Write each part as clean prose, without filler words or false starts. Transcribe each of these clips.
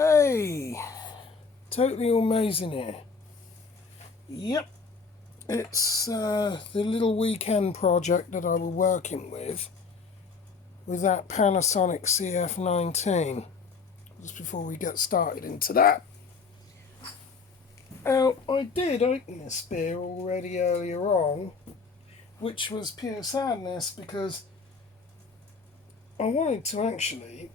Hey, totally amazing here. Yep, it's the little weekend project that I was working with that Panasonic CF-19. Just before we get started into that. Now, I did open this beer already earlier on, which was pure sadness because I wanted to actually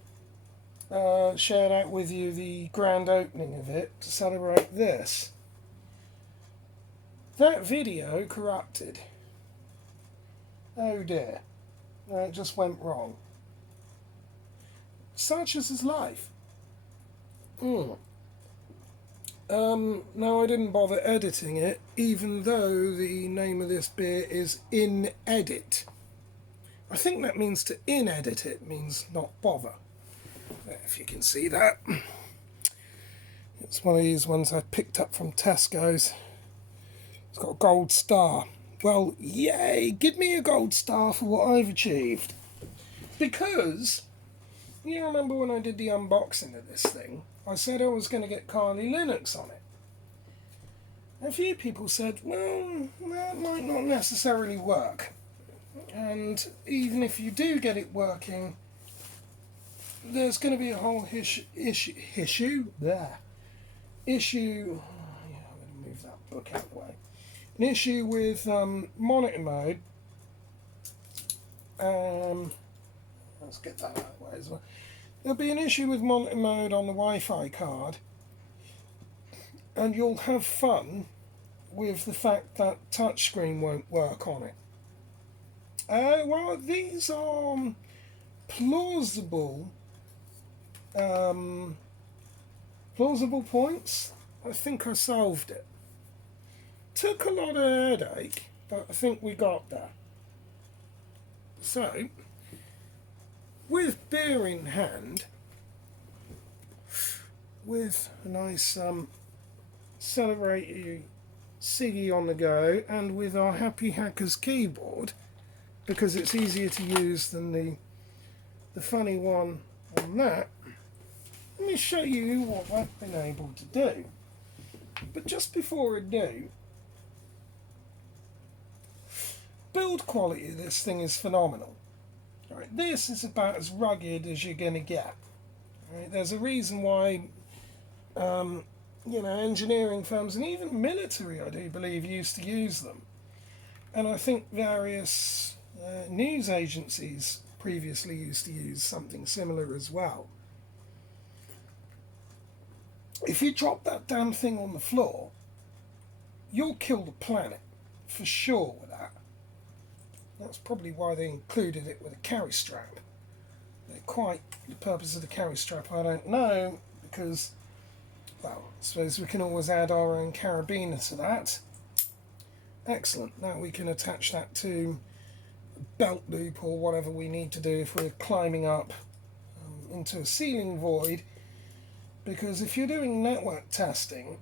share out with you the grand opening of it to celebrate this. That video corrupted. Oh dear. It just went wrong. Such is life. No, I didn't bother editing it, even though the name of this beer is In Edit. I think that means to in-edit it means not bother. If you can see that. It's one of these ones I picked up from Tesco's. It's got a gold star. Well, yay! Give me a gold star for what I've achieved. Because, you remember when I did the unboxing of this thing, I said I was going to get Kali Linux on it. A few people said, well, that might not necessarily work. And even if you do get it working, there's going to be a whole issue. Yeah, I'm going to move that book out of the way. An issue with monitor mode. Let's get that out of the way as well. There'll be an issue with monitor mode on the Wi-Fi card, and you'll have fun with the fact that touchscreen won't work on it. Well, these are plausible points. I think I solved it. Took a lot of headache, but I think we got there. So, with beer in hand, with a nice celebratory ciggy on the go, and with our Happy Hackers keyboard, because it's easier to use than the funny one on that, let me show you what I've been able to do. But just before I do, build quality of this thing is phenomenal. Right, this is about as rugged as you're going to get. Right, there's a reason why engineering firms and even military, I do believe, used to use them. And I think various news agencies previously used to use something similar as well. If you drop that damn thing on the floor, you'll kill the planet, for sure with that. That's probably why they included it with a carry strap. Quite the purpose of the carry strap, I don't know, because, well, I suppose we can always add our own carabiner to that. Excellent. Now we can attach that to a belt loop or whatever we need to do if we're climbing up into a ceiling void. Because if you're doing network testing,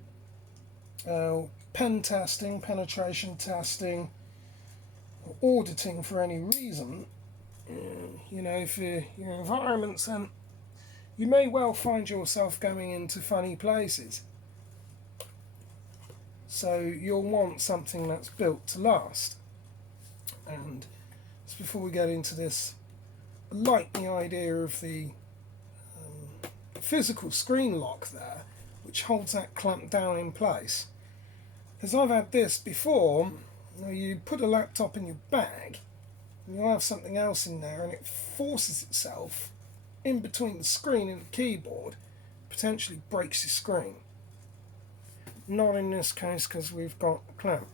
pen testing, penetration testing, or auditing for any reason, if your environment's, then you may well find yourself going into funny places. So you'll want something that's built to last. And just before we get into this, I like the idea of the physical screen lock there, which holds that clamp down in place. Because I've had this before, you put a laptop in your bag, and you'll have something else in there, and it forces itself in between the screen and the keyboard, potentially breaks your screen. Not in this case, because we've got a clamp.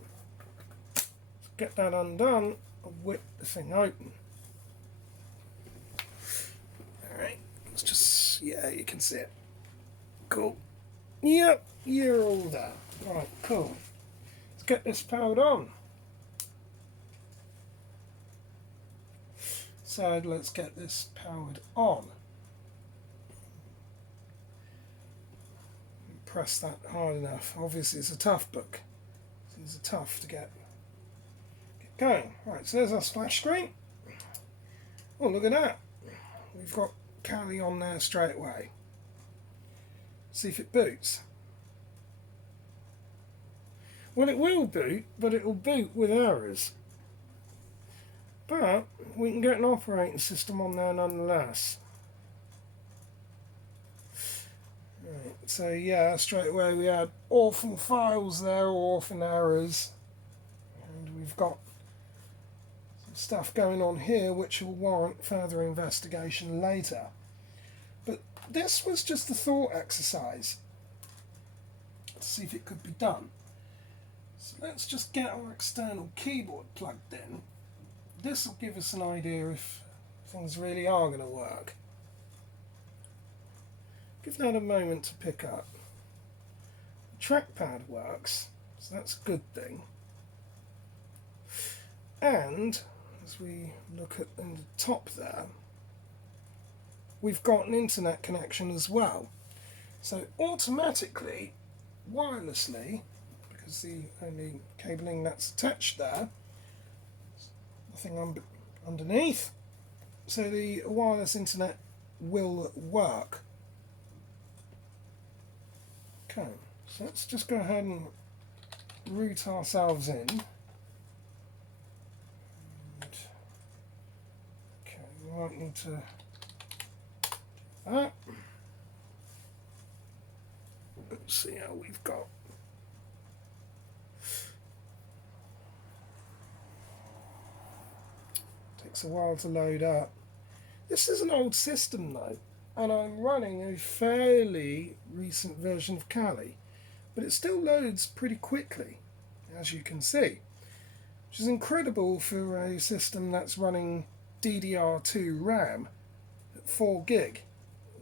Let's get that undone and whip the thing open. Alright, let's just, yeah, you can see it. Cool. Yep, you're all there. Right, cool. Let's get this powered on. So let's get this powered on. Press that hard enough. Obviously it's a Toughbook. These are tough to get going. Right, so there's our splash screen. Oh, look at that. We've got Kali on there straight away. See if it boots. Well, it will boot, but it will boot with errors. But we can get an operating system on there nonetheless. Right, so yeah, straight away we had orphan files there, orphan errors. And we've got some stuff going on here which will warrant further investigation later. But this was just a thought exercise to see if it could be done. So let's just get our external keyboard plugged in. This will give us an idea if things really are going to work. Give that a moment to pick up. The trackpad works, so that's a good thing. And as we look at in the top there, we've got an internet connection as well. So automatically, wirelessly, because the only cabling that's attached there, nothing underneath, so the wireless internet will work. Okay, so let's just go ahead and root ourselves in. And, okay, we might need to do that. Let's see how we've got. Takes a while to load up. This is an old system though, and I'm running a fairly recent version of Kali, but it still loads pretty quickly, as you can see, which is incredible for a system that's running DDR2 RAM at 4 gig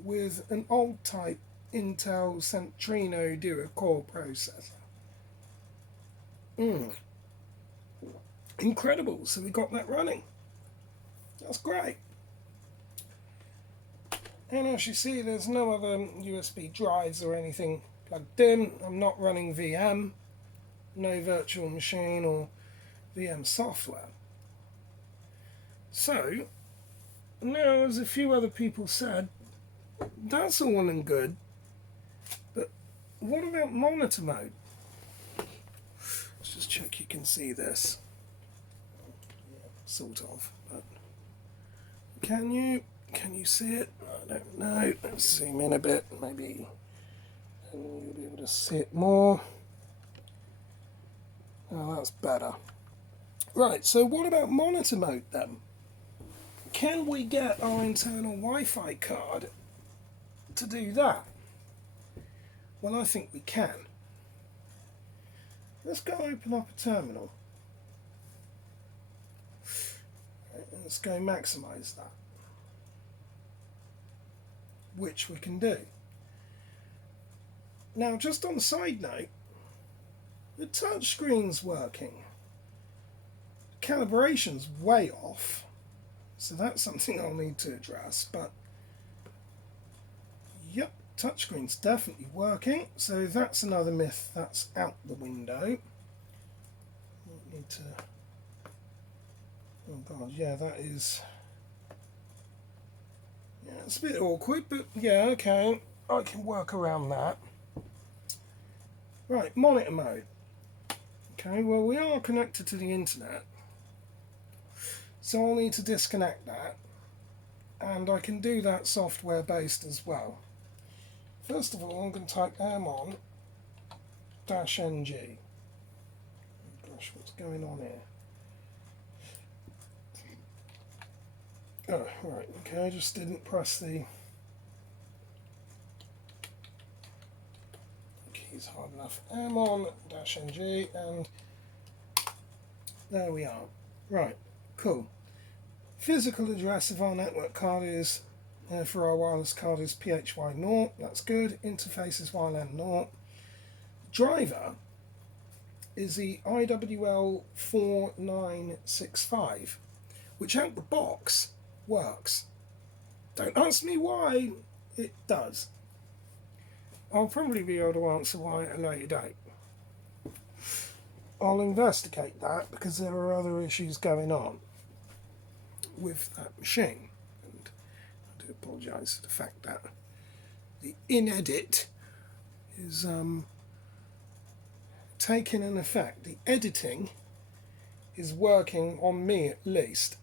with an old type Intel Centrino dual-core processor. Incredible, so we got that running. That's great. And as you see, there's no other USB drives or anything plugged in. I'm not running VM, no virtual machine or VM software. So, now as a few other people said, that's all well and good, but what about monitor mode? Let's just check you can see this. Sort of, but can you see it? I don't know. Let's zoom in a bit, maybe, and you'll be able to see it more. Oh, that's better. Right, so what about monitor mode then? Can we get our internal Wi-Fi card to do that? Well, I think we can. Let's go open up a terminal. Let's go maximize that, which we can do. Now, just on a side note, the touch screen's working. Calibration's way off, so that's something I'll need to address, but yep, touchscreen's definitely working, so that's another myth that's out the window. Need to, oh god, yeah, that is, yeah, it's a bit awkward, but yeah, okay, I can work around that. Right, monitor mode. Okay, well, we are connected to the internet, so I'll need to disconnect that, and I can do that software based as well. First of all, I'm going to type -ng. Gosh, what's going on here? Oh, right, okay, I just didn't press the keys hard enough. -ng, and there we are. Right, cool. Physical address of our network card is, for our wireless card, is PHY0, that's good. Interface is YLAN0. Driver is the IWL4965, which out the box works. Don't ask me why, it does. I'll probably be able to answer why at a later date. I'll investigate that because there are other issues going on with that machine, and I do apologise for the fact that the in-edit is taking an effect. The editing is working on me at least.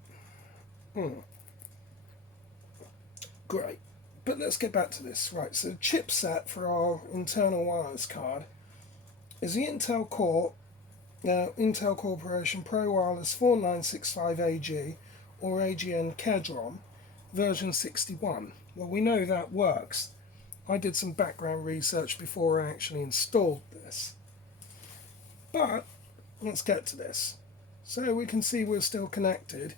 Great. But let's get back to this. Right, so the chipset for our internal wireless card is the Intel Corporation Pro Wireless 4965AG or AGN Cadron version 61. Well, we know that works. I did some background research before I actually installed this. But let's get to this. So we can see we're still connected,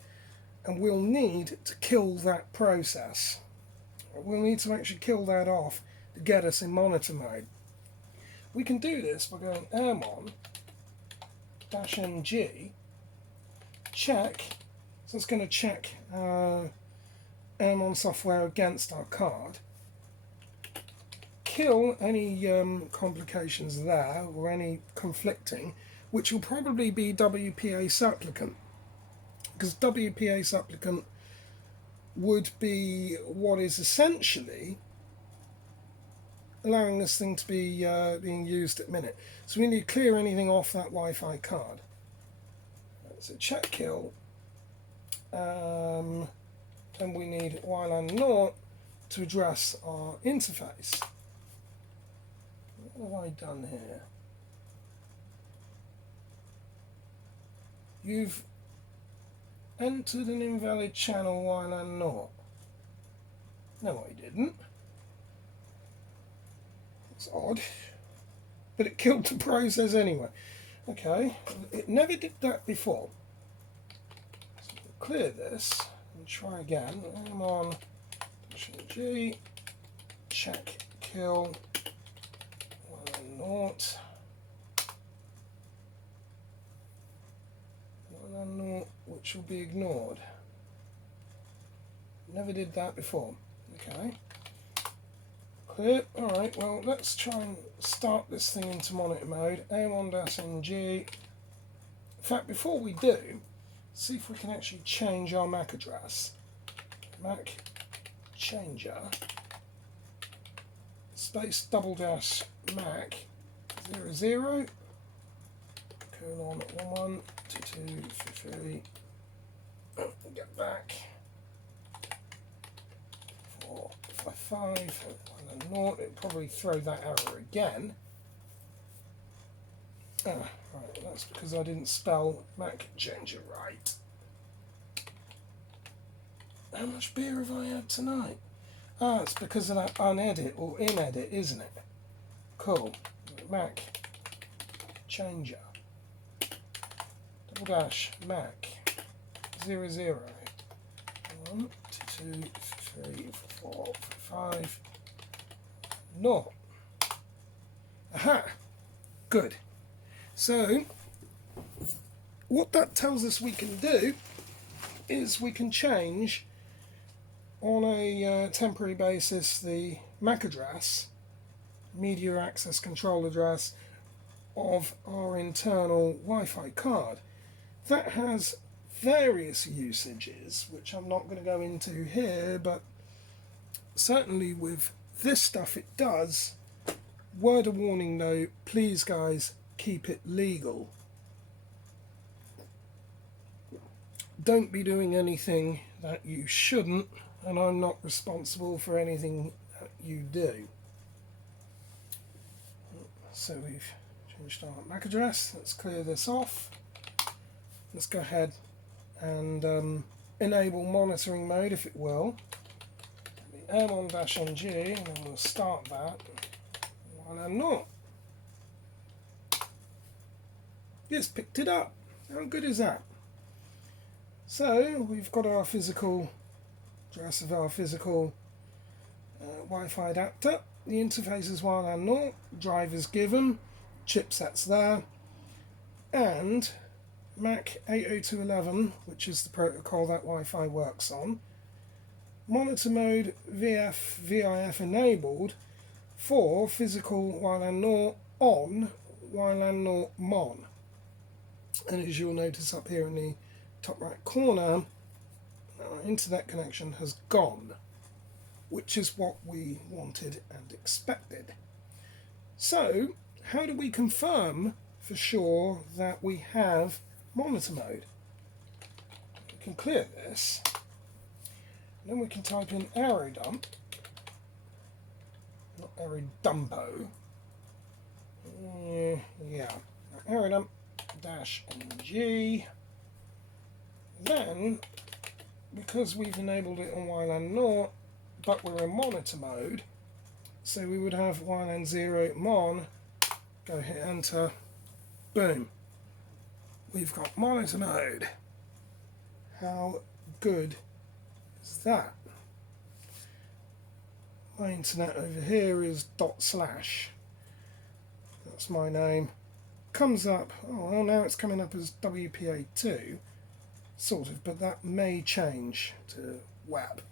and we'll need to kill that process. We'll need to actually kill that off to get us in monitor mode. We can do this by going -ng, check. So it's going to check Airmon software against our card. Kill any complications there or any conflicting, which will probably be WPA supplicant, because WPA supplicant would be what is essentially allowing this thing to be being used at the minute. So we need to clear anything off that Wi-Fi card. So check kill. Then we need WLAN 0 to address our interface. What have I done here? You've entered an invalid channel WLAN 0. No, I didn't. It's odd. But it killed the process anyway. Okay, it never did that before. So we'll clear this and try again. I'm on G, check, kill, WLAN 0, which will be ignored. Never did that before. Okay. Clear. Alright, well, let's try and start this thing into monitor mode. A1-NG. In fact, before we do, see if we can actually change our MAC address. MAC changer space /MAC 00 colon 112233. Get back 455. It'll probably throw that error again. Right, that's because I didn't spell MAC changer right. How much beer have I had tonight? It's because of that unedit or inedit, isn't it? Cool. MAC changer /MAC 00 1 2 3 4 5 0. Aha! Good. So what that tells us we can do is we can change on a temporary basis the MAC address, media access control address, of our internal Wi-Fi card. That has various usages, which I'm not going to go into here, but certainly with this stuff it does. Word of warning though, please guys, keep it legal. Don't be doing anything that you shouldn't, and I'm not responsible for anything that you do. So we've changed our MAC address. Let's clear this off. Let's go ahead and enable monitoring mode, if it will. The Airmon-NG, and then we'll start that. And I'm not. It's picked it up. How good is that? So we've got our physical address of our physical Wi-Fi adapter. The interface is WLAN 0, drivers given, chipsets there, and MAC 802.11, which is the protocol that Wi-Fi works on. Monitor mode VF enabled for physical WLAN 0 on WLAN 0 MON. And as you'll notice up here in the top right corner, our internet connection has gone, which is what we wanted and expected. So how do we confirm for sure that we have monitor mode? We can clear this, then we can type in arrow dump, not arrow dumpo, yeah, arrow dump -ng. Then, because we've enabled it on WLAN 0, but we're in monitor mode, so we would have WLAN 0 mon, go hit enter, boom, we've got monitor mode. How good is that? My internet over here is /, that's my name, comes up, oh well, now it's coming up as WPA2, sort of, but that may change to WAP.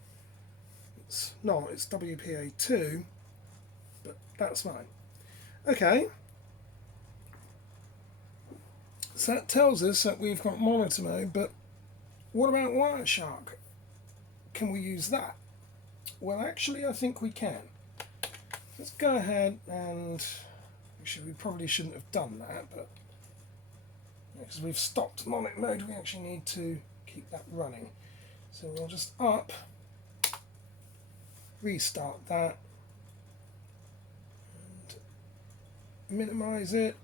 It's not, it's WPA2, but that's fine. Okay, so that tells us that we've got monitor mode, but what about Wireshark? Can we use that? Well, actually I think we can. Let's go ahead and, actually we probably shouldn't have done that, but because we've stopped monitor mode, we actually need to keep that running. So we'll just restart that, and minimize it,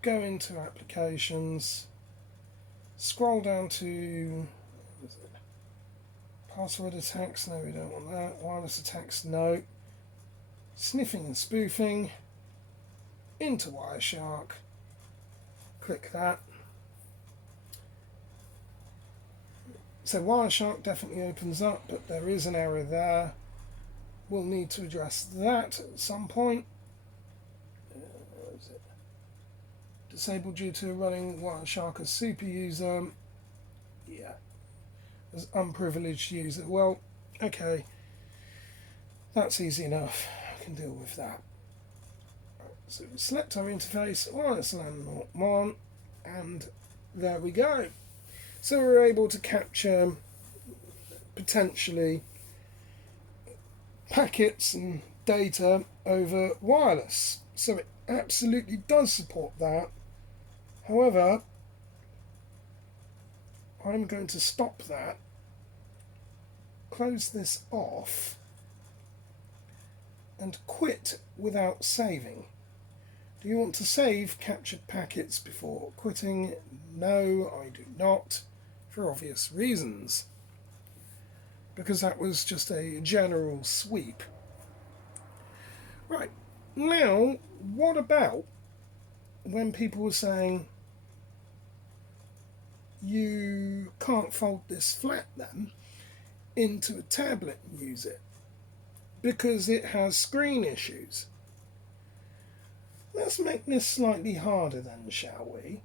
go into applications, scroll down to, what is it? Password attacks, no we don't want that, wireless attacks, no, sniffing and spoofing, into Wireshark, click that. So Wireshark definitely opens up, but there is an error there. We'll need to address that at some point. Where is it? Disabled due to running Wireshark as super user. Yeah, as unprivileged user. Well, okay, that's easy enough. I can deal with that. So we select our interface, wireless LAN mon, and there we go. So we're able to capture potentially packets and data over wireless. So it absolutely does support that. However, I'm going to stop that, close this off, and quit without saving. Do you want to save captured packets before quitting? No, I do not, for obvious reasons. Because that was just a general sweep. Right, now, what about when people were saying, you can't fold this flat then into a tablet and use it because it has screen issues? Let's make this slightly harder then, shall we?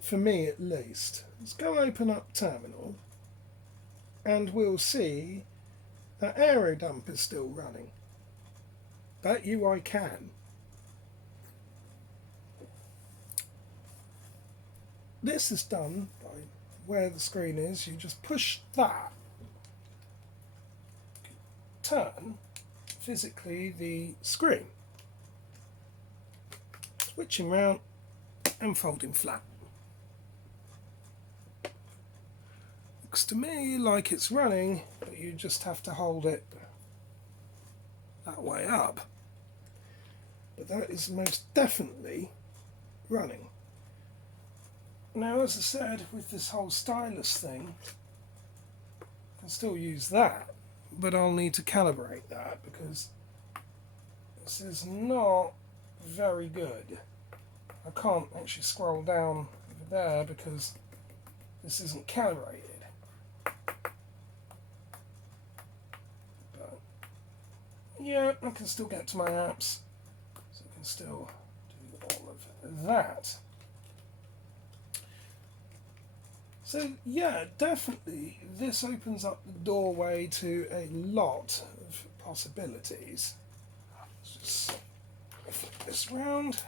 For me at least. Let's go open up terminal and we'll see that arrow dump is still running. Bet you I can. This is done by where the screen is. You just push that, turn physically the screen, switching round and folding flat. Looks to me like it's running, but you just have to hold it that way up. But that is most definitely running. Now, as I said, with this whole stylus thing, I can still use that, but I'll need to calibrate that because this is not very good. I can't actually scroll down over there because this isn't calibrated. But yeah, I can still get to my apps, so I can still do all of that. So yeah, definitely this opens up the doorway to a lot of possibilities. Let's just flip this round.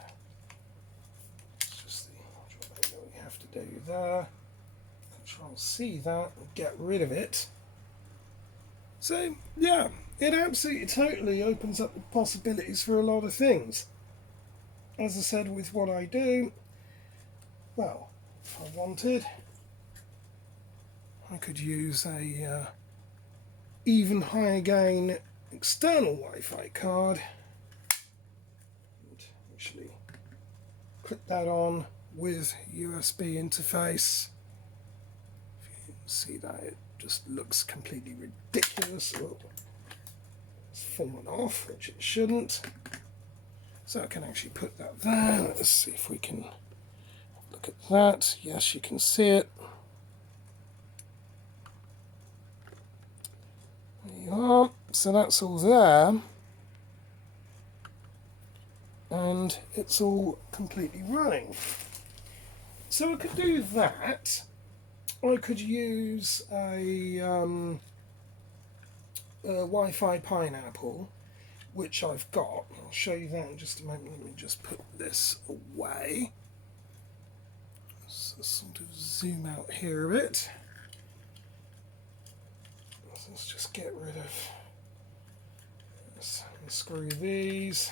It's just the job that we have to do there. Control C that and get rid of it. So yeah, it absolutely totally opens up the possibilities for a lot of things. as I said, with what I do, well, if I wanted, I could use a even higher gain external Wi-Fi card and actually clip that on with USB interface. If you can see that, it just looks completely ridiculous. Oh, it's fallen off, which it shouldn't. So I can actually put that there. Let's see if we can look at that. Yes, you can see it. There you are. So that's all there. And it's all completely running. So I could do that. I could use a Wi-Fi Pineapple, which I've got. I'll show you that in just a moment. Let me just put this away. So sort of zoom out here a bit. Let's just get rid of this. Unscrew these.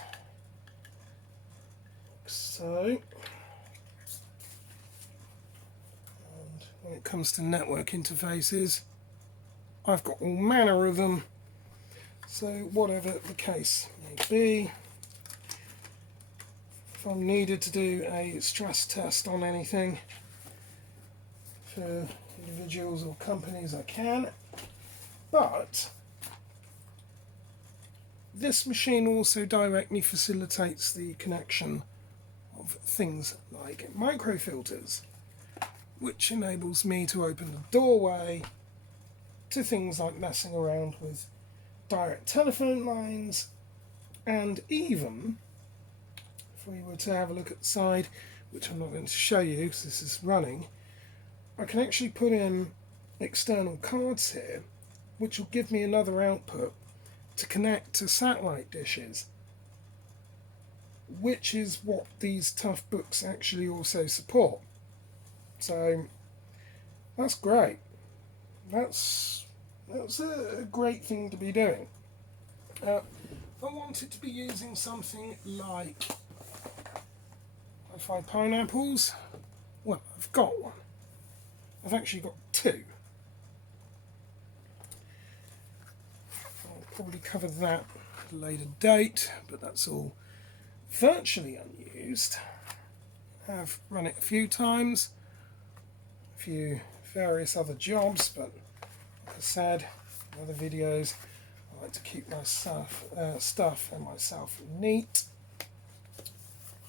Like so. And when it comes to network interfaces, I've got all manner of them. So whatever the case may be, if I'm needed to do a stress test on anything for individuals or companies, I can. But this machine also directly facilitates the connection of things like microfilters, which enables me to open the doorway to things like messing around with direct telephone lines, and even if we were to have a look at the side, which I'm not going to show you because this is running, I can actually put in external cards here which will give me another output to connect to satellite dishes, which is what these Toughbooks actually also support. So that's great. That's a great thing to be doing. If I wanted to be using something like Wi-Fi Pineapples, well, I've got one. I've actually got two. I'll probably cover that at a later date, but that's all virtually unused. I've run it a few times, a few various other jobs, but like I said in other videos, I like to keep my stuff and myself neat.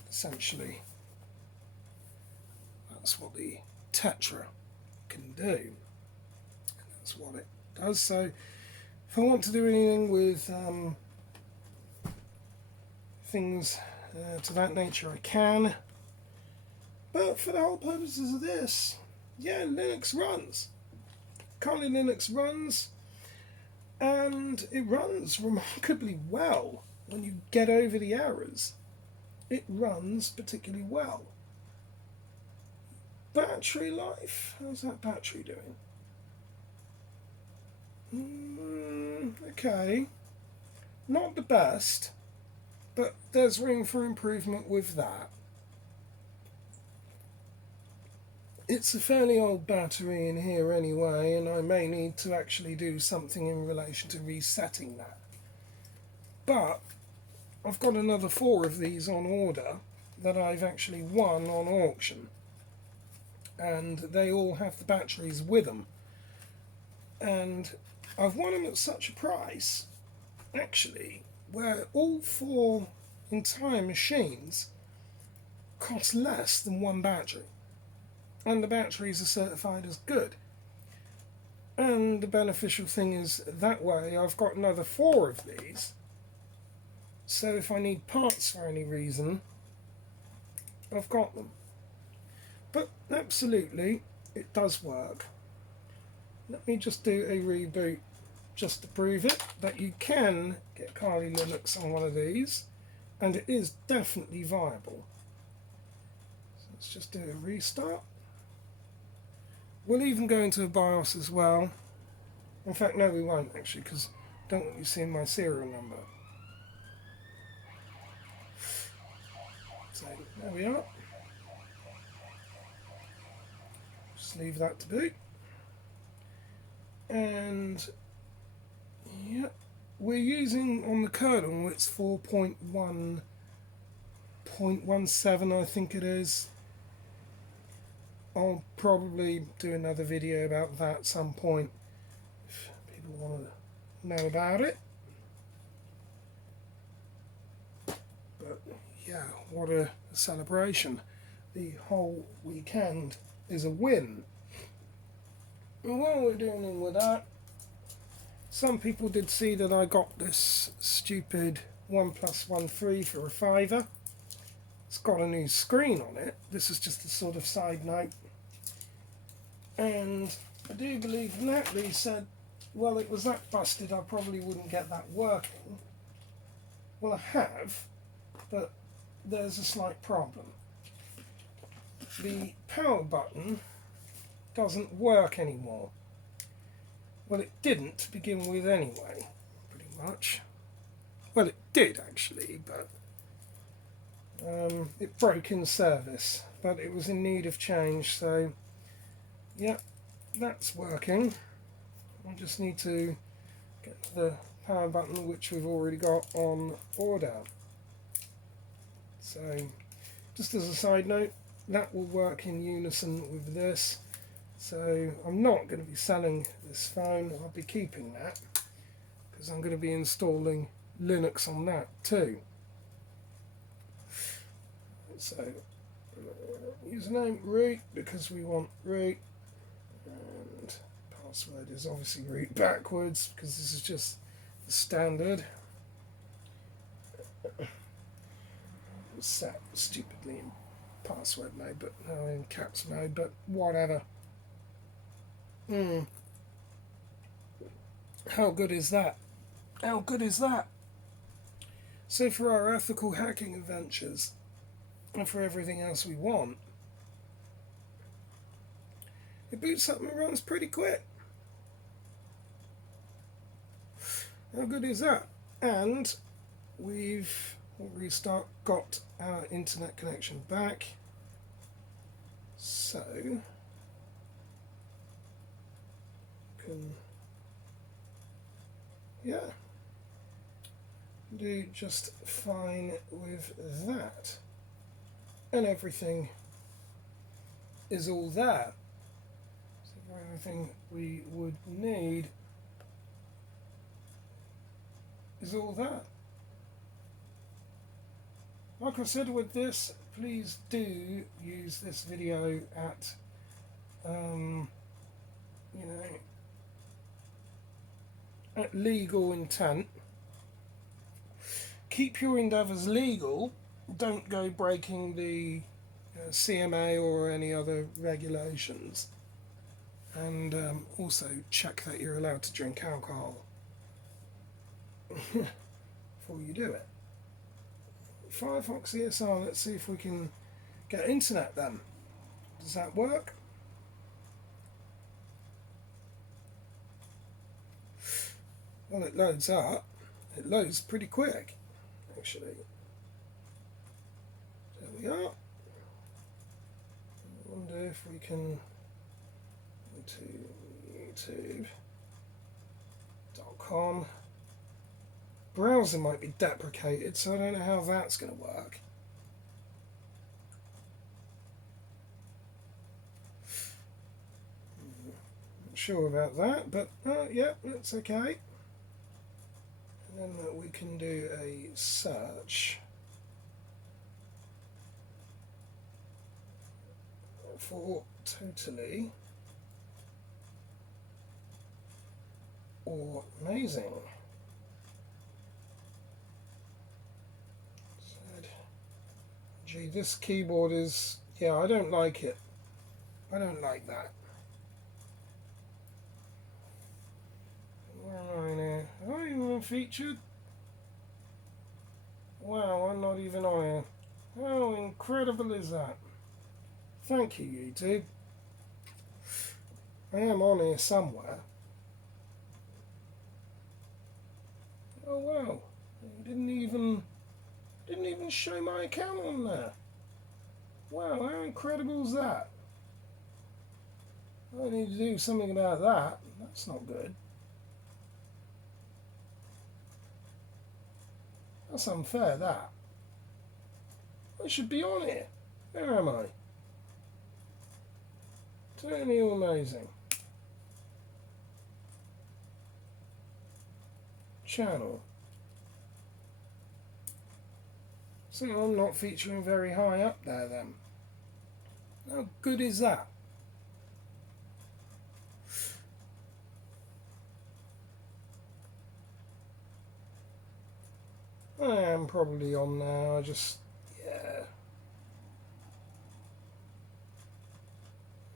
Essentially, that's what the Tetra can do. And that's what it does. So if I want to do anything with things to that nature, I can. But for the whole purposes of this, yeah, Linux runs. Kali Linux runs, and it runs remarkably well when you get over the errors. It runs particularly well. Battery life, how's that battery doing? Okay, not the best, but there's room for improvement with that. It's a fairly old battery in here anyway, and I may need to actually do something in relation to resetting that. But I've got another 4 of these on order that I've actually won on auction, and they all have the batteries with them. And I've won them at such a price, actually, where all 4 entire machines cost less than 1 battery. And the batteries are certified as good. And the beneficial thing is that way I've got another 4 of these. So if I need parts for any reason, I've got them. But absolutely, it does work. Let me just do a reboot just to prove it, that you can get Kali Linux on one of these, and it is definitely viable. So let's just do a restart. We'll even go into a BIOS as well. In fact, no, we won't actually, because I don't want you seeing my serial number. So we are. Just leave that to be. And yeah, we're using on the kernel, it's 4.1.17, I think it is. I'll probably do another video about that at some point if people want to know about it. But yeah, what a celebration. The whole weekend is a win. And while we're dealing with that, some people did see that I got this stupid 1+1 free for a £5. It's got a new screen on it. This is just a sort of side note. And I do believe Natalie said, well, it was that busted I probably wouldn't get that working. Well, I have, but there's a slight problem. The power button doesn't work anymore. Well, it didn't to begin with anyway, pretty much. Well, it did actually, but it broke in service, but it was in need of change, so yeah, that's working. I just need to get the power button, which we've already got on order. So, just as a side note, that will work in unison with this. So I'm not going to be selling this phone, I'll be keeping that, because I'm going to be installing Linux on that too. So, username root, because we want root, and password is obviously root backwards, because this is just the standard. Set stupidly in password mode, but no, in caps mode, but whatever. How good is that? How good is that? So for our ethical hacking adventures, and for everything else we want, it boots up and runs pretty quick. How good is that? And we've got our internet connection back. So yeah, do just fine with that, and everything is all there. So everything we would need is all there. Like I said with this, please do use this video at at legal intent. Keep your endeavours legal. Don't go breaking the CMA or any other regulations. And also check that you're allowed to drink alcohol before you do it. Firefox ESR, let's see if we can get internet then. Does that work? Well, it loads up. It loads pretty quick, actually. There we are. I wonder if we can go to youtube.com. Browser might be deprecated, so I don't know how that's going to work. Not sure about that, but yeah, that's okay. And then we can do a search for totally or amazing. Gee, this keyboard is, yeah, I don't like it. I don't like that. Where am I now? Am I even featured? Wow, I'm not even on here. How incredible is that? Thank you, YouTube. I am on here somewhere. Oh wow, it didn't even show my account on there. Wow, how incredible is that? I need to do something about that. That's not good. That's unfair, that. I should be on here. Where am I? Totally amazing. Channel. So I'm not featuring very high up there then. How good is that? I am probably on now, yeah.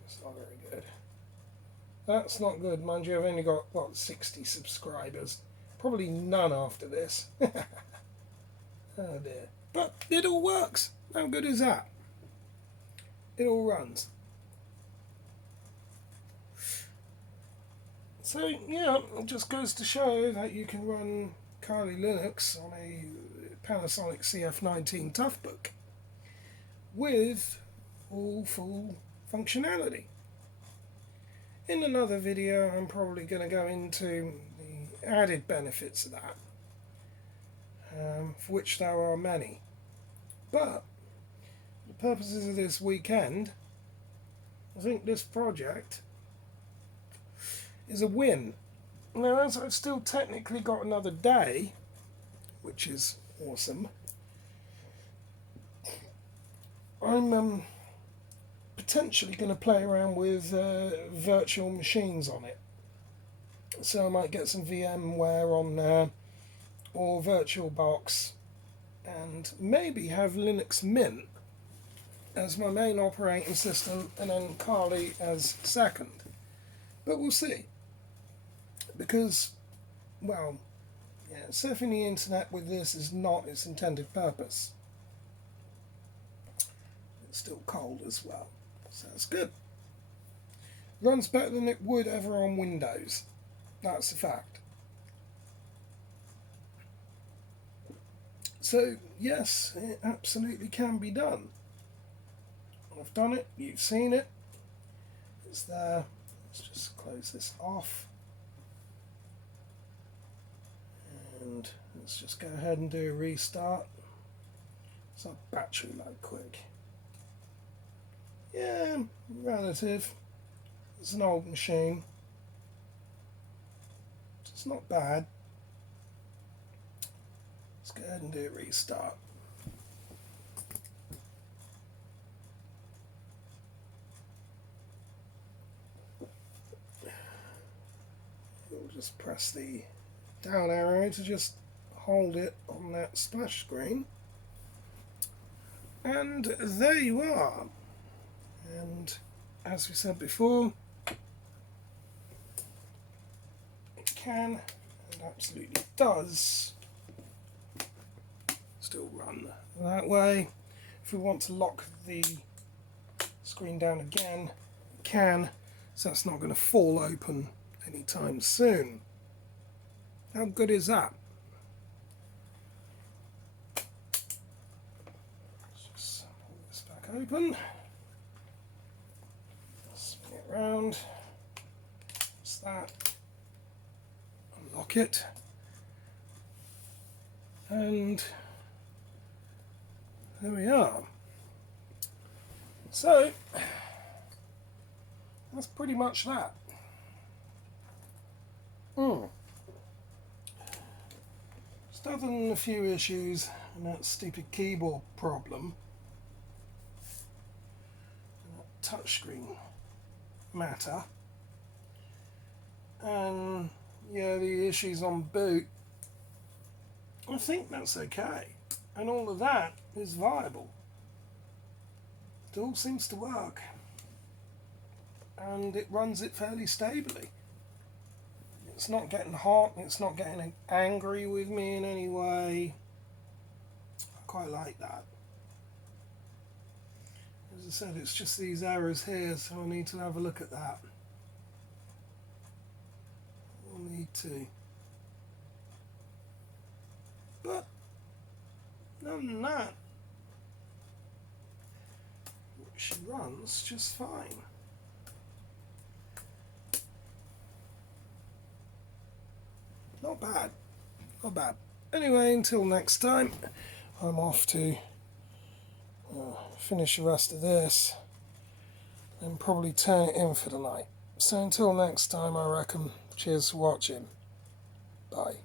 It's not very good. That's not good, mind you. I've only got, what, 60 subscribers. Probably none after this. Oh dear. But it all works. How good is that? It all runs. So yeah, it just goes to show that you can run Kali Linux on a Panasonic CF-19 Toughbook with all full functionality. In another video I'm probably going to go into the added benefits of that, for which there are many. But for the purposes of this weekend, I think this project is a win. Now, as I've still technically got another day, which is awesome, I'm potentially going to play around with virtual machines on it. So I might get some VMware on there, or VirtualBox, and maybe have Linux Mint as my main operating system and then Kali as second. But we'll see. Because, well, yeah, surfing the internet with this is not its intended purpose. It's still cold as well, so that's good. Runs better than it would ever on Windows. That's a fact. So, yes, it absolutely can be done. I've done it, you've seen it. It's there. Let's just close this off. And let's just go ahead and do a restart. It's our battery low quick. Yeah, relative. It's an old machine. It's not bad. Let's go ahead and do a restart. We'll just press the down arrow to just hold it on that splash screen, and there you are. And as we said before, it can and absolutely does still run that way. If we want to lock the screen down again, we can, so it's not going to fall open anytime soon. How good is that? Let's just pull this back open. Spin it round. What's that? Unlock it. And there we are. So that's pretty much that. Just other than a few issues and that stupid keyboard problem and that touchscreen matter, and yeah, the issues on boot, I think that's okay, and all of that is viable. It all seems to work, and it runs it fairly stably. It's not getting hot, it's not getting angry with me in any way. I quite like that. As I said, it's just these errors here, so I need to have a look at that. I'll need to. But other than that, she runs just fine. Not bad, not bad. Anyway, until next time, I'm off to finish the rest of this and probably turn it in for the night. So until next time, I reckon, cheers for watching. Bye.